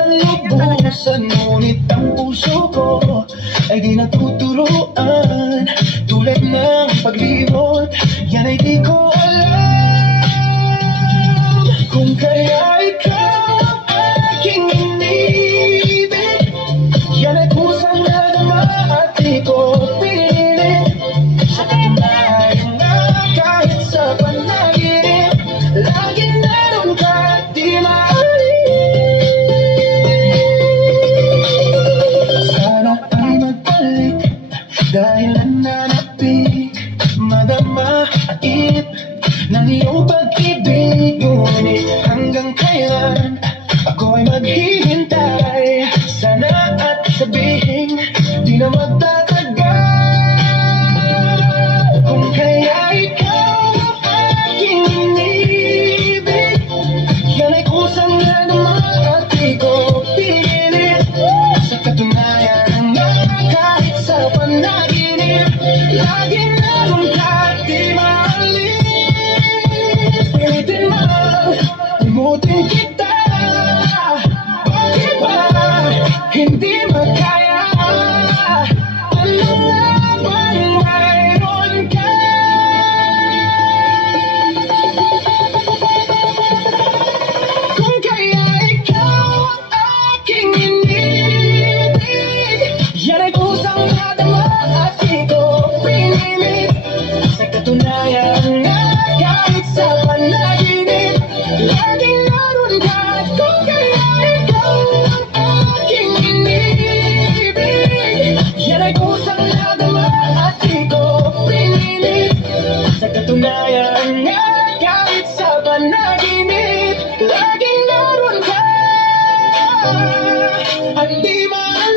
ng lubusan, ngunit ang puso ko ay di natuturuan. Tulad ng paglimot, yan ay di ko alam. Kung kaya ikaw ang aking inibig, yan ay kusang nadama at di ko pinilit. Sa katunayan na kahit sa panaginip, lagi naroon ka at di maalis. Sana ay magbalik dahil nananapig, madama at inip ng iyong pag-ibig. Ngunit hanggang kailan ako ay maghihintay? Sana at sabihin di na magtatagal. Kung kaya ikaw ang aking inibig, yan ay kusang nadama at di ko pinilit. Sa katunayan na kahit sa panaginip, lagi naroon ka at di maalis. Pilitin man, limutin kita, bakit ba hindi magkaya? Ano nga bang mayroon ka? Kung kaya ikaw ang aking inibig, yan ay kusang nadama at di ko pinilit. Sa katunayan na kahit sa panaginip, laging naroon ka. Kung kaya ikaw ang aking inibig, yan ay kusang nadama at di ko pinilit. Sa katunayan na kahit sa panaginip, laging naroon ka at di maalis.